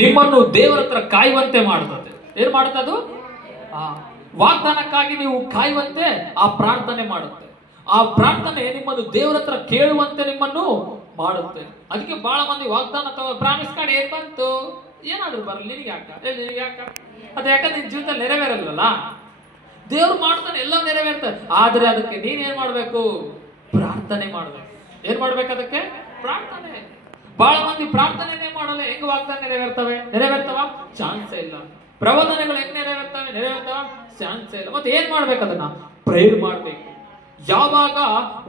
ನಿಮ್ಮನ್ನು ದೇವರ ಹತ್ರ ಕಾಯುವಂತೆ ಮಾಡುತ್ತದೆ. ಏನ್ ಮಾಡುತ್ತದು? ವಾಗ್ದಾನಕ್ಕಾಗಿ ನೀವು ಕಾಯುವಂತೆ ಆ ಪ್ರಾರ್ಥನೆ ಮಾಡುತ್ತೆ. ಆ ಪ್ರಾರ್ಥನೆ ನಿಮ್ಮನ್ನು ದೇವರ ಹತ್ರ ಕೇಳುವಂತೆ ನಿಮ್ಮನ್ನು ಮಾಡುತ್ತೆ. ಅದಕ್ಕೆ ಬಹಳ ಮಂದಿ ವಾಗ್ದಾನ ಪ್ರಾಮಿಸ್ ಕಾರ್ಡ್ ಏನ್ ಬಂತು, ಏನಾದ್ರು ಬರಲ್ಲ, ನಿನಗೆ ಯಾಕ ಅದು ಯಾಕಂದ್ರೆ ನಿನ್ ಜೀವಿತದಲ್ಲಿ ನೆರವೇರಲ್ಲ. ದೇವ್ರು ಮಾಡ್ತಾನೆ, ಎಲ್ಲ ನೆರವೇರ್ತಾರೆ. ಆದ್ರೆ ಅದಕ್ಕೆ ನೀನ್ ಏನ್ ಮಾಡ್ಬೇಕು? ಪ್ರಾರ್ಥನೆ ಮಾಡ್ಬೇಕು. ಏನ್ ಮಾಡ್ಬೇಕು? ಅದಕ್ಕೆ ಪ್ರಾರ್ಥನೆ. ಬಹಳ ಮಂದಿ ಪ್ರಾರ್ಥನೆನೇ ಮಾಡಲ್ಲ. ಹೆಂಗ್ ವಾಗ್ದಾನ ನೆರವೇರ್ತವ? ಚಾನ್ಸೇ ಇಲ್ಲ. ಪ್ರಬೋಧನೆಗಳು ಹೆಂಗ್ ನೆರವೇರ್ತವ? ಚಾನ್ಸೇ ಇಲ್ಲ. ಮತ್ತೆ ಏನ್ ಮಾಡ್ಬೇಕು? ಅದನ್ನ ಪ್ರೇಯರ್ ಮಾಡ್ಬೇಕು. ಯಾವಾಗ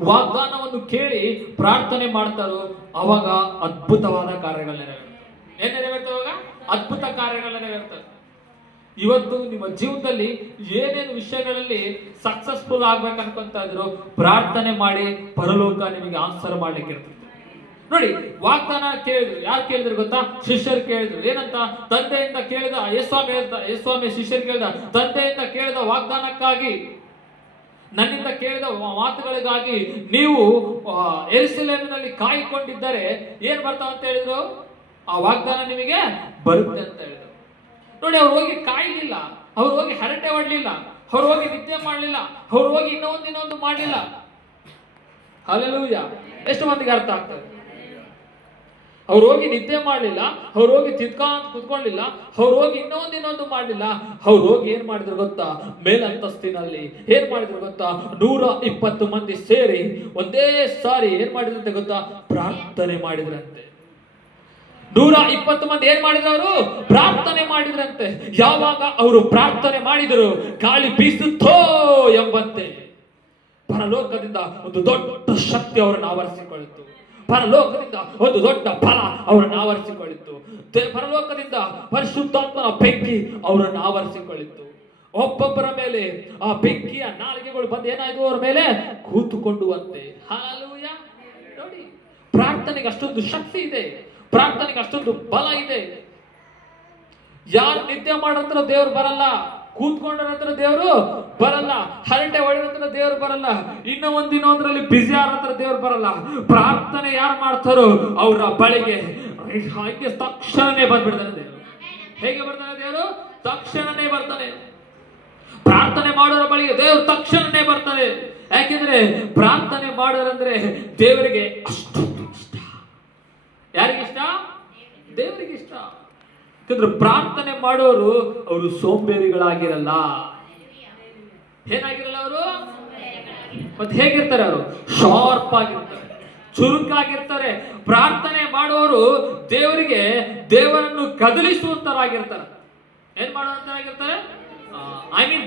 ವಾಗ್ದಾನವನ್ನು ಕೇಳಿ ಪ್ರಾರ್ಥನೆ ಮಾಡ್ತಾರೋ ಅವಾಗ ಅದ್ಭುತವಾದ ಕಾರ್ಯಗಳು ನೆರವೇರ್ತವೆ. ಏನ್ ನೆರವೇರ್ತವಾಗ? ಅದ್ಭುತ ಕಾರ್ಯಗಳು ನೆರವೇರ್ತವೆ. ಇವತ್ತು ನಿಮ್ಮ ಜೀವನದಲ್ಲಿ ಏನೇನು ವಿಷಯಗಳಲ್ಲಿ ಸಕ್ಸಸ್ಫುಲ್ ಆಗ್ಬೇಕು ಅನ್ಕೊಂತ ಇದ್ರು, ಪ್ರಾರ್ಥನೆ ಮಾಡಿ ಪರಲೋಕ ನಿಮಗೆ ಆನ್ಸರ್ ಮಾಡ್ಲಿಕ್ಕೆ ಇರ್ತದೆ. ನೋಡಿ, ವಾಗ್ದಾನ ಕೇಳಿದ್ರು. ಯಾರು ಕೇಳಿದ್ರು ಗೊತ್ತಾ? ಶಿಷ್ಯರು ಕೇಳಿದ್ರು. ಏನಂತ? ತಂದೆಯಿಂದ ಕೇಳಿದ ಯೇಸ್ವಾಮಿ ಶಿಷ್ಯರು ಕೇಳಿದ, ತಂದೆಯಿಂದ ಕೇಳಿದ ವಾಗ್ದಾನಕ್ಕಾಗಿ, ನನ್ನಿಂದ ಕೇಳಿದ ಮಾತುಗಳಿಗಾಗಿ ನೀವು ಯೆರೂಸಲೇಮಿನಲ್ಲಿ ಕಾಯ್ಕೊಂಡಿದ್ದರೆ ಏನ್ ಬರ್ತಾವ ಅಂತ ಹೇಳಿದ್ರು? ಆ ವಾಗ್ದಾನ ನಿಮಗೆ ಬರುತ್ತೆ ಅಂತ ಹೇಳಿದ್ರು. ನೋಡಿ, ಅವ್ರು ಹೋಗಿ ಕಾಯ್ಲಿಲ್ಲ, ಅವ್ರು ಹೋಗಿ ಹರಟೆ ಹೊಡ್ಲಿಲ್ಲ, ಅವ್ರು ಹೋಗಿ ನಿದ್ದೆ ಮಾಡ್ಲಿಲ್ಲ, ಅವ್ರು ಹೋಗಿ ಇನ್ನೊಂದು ಮಾಡ್ಲಿಲ್ಲ. ಹಲ್ಲೆಲೂಯಾ! ಎಷ್ಟು ಮಂದಿಗೆ ಅರ್ಥ ಆಗ್ತದೆ? ಅವ್ರು ಹೋಗಿ ನಿದ್ದೆ ಮಾಡ್ಲಿಲ್ಲ, ಅವ್ರು ಹೋಗಿ ಕುತ್ಕೊಳ್ಳಿಲ್ಲ, ಅವ್ರು ಹೋಗಿ ಇನ್ನೊಂದು ಮಾಡ್ಲಿಲ್ಲ. ಅವ್ರು ಹೋಗಿ ಏನ್ ಮಾಡಿದ್ರು ಗೊತ್ತಾ? ಮೇಲಂತಸ್ತಿನಲ್ಲಿ ಏನ್ ಮಾಡಿದ್ರು ಗೊತ್ತಾ? 120 ಮಂದಿ ಸೇರಿ ಒಂದೇ ಸಾರಿ ಏನ್ ಮಾಡಿದ್ರಂತೆ ಗೊತ್ತಾ? ಪ್ರಾರ್ಥನೆ ಮಾಡಿದ್ರಂತೆ. 120 ಮಂದಿ ಏನ್ ಮಾಡಿದ್ರು? ಅವರು ಪ್ರಾರ್ಥನೆ ಮಾಡಿದ್ರಂತೆ. ಯಾವಾಗ ಅವರು ಪ್ರಾರ್ಥನೆ ಮಾಡಿದರು, ಗಾಳಿ ಬೀಸುತ್ತೋ ಎಂಬಂತೆ ಪರಲೋಕದಿಂದ ಒಂದು ದೊಡ್ಡ ಶಕ್ತಿ ಅವರನ್ನು ಆವರಿಸಿಕೊಳ್ಳಿತು. ಪರಲೋಕದಿಂದ ಒಂದು ದೊಡ್ಡ ಫಲ ಅವರನ್ನು ಆವರಿಸಿಕೊಳ್ಳಿತು. ಪರಲೋಕದಿಂದ ಪರಿಶುದ್ಧಾತ್ಮನ ಬೆಂಕಿ ಅವರನ್ನು ಆವರಿಸಿಕೊಳ್ಳಿತು. ಒಬ್ಬೊಬ್ಬರ ಮೇಲೆ ಆ ಬೆಂಕಿಯ ನಾಲಿಗೆಗಳು ಬಂದು ಏನಾಯ್ತು? ಅವರ ಮೇಲೆ ಕೂತುಕೊಂಡುವಂತೆ. ಹಲ್ಲೆಲೂಯಾ! ನೋಡಿ, ಪ್ರಾರ್ಥನೆಗೆ ಅಷ್ಟೊಂದು ಶಕ್ತಿ ಇದೆ, ಪ್ರಾರ್ಥನೆಗೆ ಅಷ್ಟೊಂದು ಬಲ ಇದೆ. ಯಾರು ನಿದ್ದೆ ಮಾಡಂತ್ರ ದೇವ್ರು ಬರಲ್ಲ, ಕೂತ್ಕೊಂಡ್ರ ಹತ್ರ ದೇವರು ಬರಲ್ಲ, ಹರಟೆ ಹೊಡೆದ್ರ ದೇವ್ರು ಬರಲ್ಲ, ಇನ್ನೊಂದ್ರಲ್ಲಿ ಬಿಸಿ ಆದ್ರ ದೇವ್ರು ಬರಲ್ಲ. ಪ್ರಾರ್ಥನೆ ಯಾರು ಮಾಡ್ತಾರೋ ಅವರ ಬಳಿಗೆ ಹಾಗೆ ತಕ್ಷಣನೇ ಬಂದ್ಬಿಡ್ತಾನೆ ದೇವರು. ಹೇಗೆ ಬರ್ತಾನೆ ದೇವರು? ತಕ್ಷಣನೇ ಬರ್ತಾನೆ. ಪ್ರಾರ್ಥನೆ ಮಾಡೋರ ಬಳಿಗೆ ದೇವರು ತಕ್ಷಣನೇ ಬರ್ತಾನೆ. ಯಾಕೆಂದ್ರೆ ಪ್ರಾರ್ಥನೆ ಮಾಡೋರಂದ್ರೆ ದೇವರಿಗೆ ಅಷ್ಟೊಂದು ಇಷ್ಟ. ಯಾರಿಗಿಷ್ಟ? ದೇವರಿಗೆ ಇಷ್ಟ. ಯಾಕಂದ್ರೆ ಪ್ರಾರ್ಥನೆ ಮಾಡೋರು ಅವರು ಸೋಂಬೇರಿಗಳಾಗಿರಲ್ಲ. ಏನಾಗಿರಲ್ಲ ಅವರು? ಮತ್ತೆ ಹೇಗಿರ್ತಾರೆ? ಅವರು ಶಾರ್ಪ್ ಆಗಿರ್ತಾರೆ, ಚುರುಕಾಗಿರ್ತಾರೆ. ಪ್ರಾರ್ಥನೆ ಮಾಡುವವರು ದೇವರನ್ನು ಕದಲಿಸುವಂತರಾಗಿರ್ತಾರೆ. ಏನ್ ಮಾಡುವಂತರಾಗಿರ್ತಾರೆ?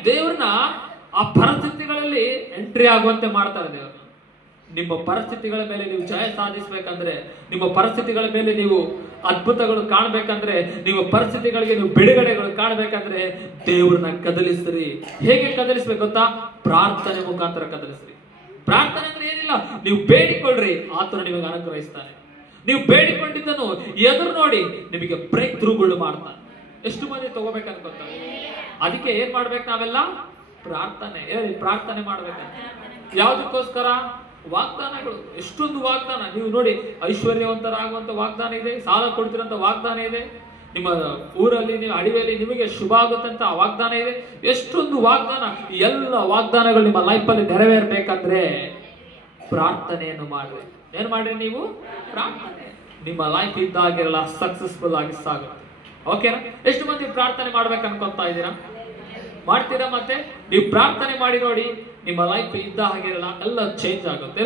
ದೇವ್ರನ್ನ ಆ ಪರಿಸ್ಥಿತಿಗಳಲ್ಲಿ ಎಂಟ್ರಿ ಆಗುವಂತೆ ಮಾಡ್ತಾರೆ ದೇವರು. ನಿಮ್ಮ ಪರಿಸ್ಥಿತಿಗಳ ಮೇಲೆ ನೀವು ಜಯ ಸಾಧಿಸಬೇಕಂದ್ರೆ, ನಿಮ್ಮ ಪರಿಸ್ಥಿತಿಗಳ ಮೇಲೆ ನೀವು ಅದ್ಭುತಗಳು ಕಾಣಬೇಕಂದ್ರೆ, ನಿಮ್ಮ ಪರಿಸ್ಥಿತಿಗಳಿಗೆ ನೀವು ಬಿಡುಗಡೆಗಳು ಕಾಣಬೇಕಂದ್ರೆ ದೇವ್ರನ್ನ ಕದಲಿಸ್ರಿ. ಹೇಗೆ ಕದಲಿಸ್ಬೇಕು ಗೊತ್ತಾ? ಪ್ರಾರ್ಥನೆ ಮುಖಾಂತರ ಕದಲಿಸ್ರಿ. ಪ್ರಾರ್ಥನೆ ಅಂದ್ರೆ ಏನಿಲ್ಲ, ನೀವು ಬೇಡಿಕೊಳ್ಳ್ರಿ, ಆತನು ನಿಮಗೆ ಅನುಗ್ರಹಿಸ್ತಾನೆ. ನೀವು ಬೇಡಿಕೊಂಡಿದ್ದನ್ನು ಎದುರು ನೋಡಿ ನಿಮಗೆ ಬ್ರೇಕ್ ಥ್ರೂಗಳು ಮಾಡ್ತಾನೆ. ಎಷ್ಟು ಮಂದಿ ತಗೋಬೇಕು ಅನ್ಕೊತಾರೆ? ಅದಕ್ಕೆ ಏನ್ ಮಾಡ್ಬೇಕು ನಾವೆಲ್ಲ? ಪ್ರಾರ್ಥನೆ. ಪ್ರಾರ್ಥನೆ ಮಾಡ್ಬೇಕಂತ. ಯಾವ್ದಕ್ಕೋಸ್ಕರ? ವಾಗ್ದಾನಗಳು. ಎಷ್ಟೊಂದು ವಾಗ್ದಾನ ನೀವು ನೋಡಿ. ಐಶ್ವರ್ಯವಂತರಾಗುವಂತ ವಾಗ್ದಾನ ಇದೆ, ಸಾಲ ಕೊಡ್ತಿರಂತ ವಾಗ್ದಾನ ಇದೆ, ನಿಮ್ಮ ಊರಲ್ಲಿ ನೀವು ಅಡಿವೆಯಲ್ಲಿ ನಿಮಗೆ ಶುಭ ಆಗುತ್ತಂತ ವಾಗ್ದಾನ ಇದೆ. ಎಷ್ಟೊಂದು ವಾಗ್ದಾನ. ಎಲ್ಲ ವಾಗ್ದಾನಗಳು ನಿಮ್ಮ ಲೈಫಲ್ಲಿ ನೆರವೇರ್ಬೇಕಂದ್ರೆ ಪ್ರಾರ್ಥನೆಯನ್ನು ಮಾಡ್ರಿ. ಏನ್ ಮಾಡ್ರಿ ನೀವು? ಪ್ರಾರ್ಥನೆ. ನಿಮ್ಮ ಲೈಫ್ ಇದ್ದಾಗಿರಲ್ಲ, ಸಕ್ಸಸ್ಫುಲ್ ಆಗಿ ಸಾಗುತ್ತೆ. ಓಕೆನಾ? ಎಷ್ಟು ಮಂದಿ ಪ್ರಾರ್ಥನೆ ಮಾಡ್ಬೇಕು ಅನ್ಕೊಂತ ಇದ್ದೀರಾ? ಮಾಡ್ತೀರಾ? ಮತ್ತೆ ನೀವು ಪ್ರಾರ್ಥನೆ ಮಾಡಿ ನೋಡಿ, ನಿಮ್ಮ ಲೈಫ್ ಇದ್ದ ಹಾಗಿರಲ್ಲ, ಎಲ್ಲ ಚೇಂಜ್ ಆಗುತ್ತೆ.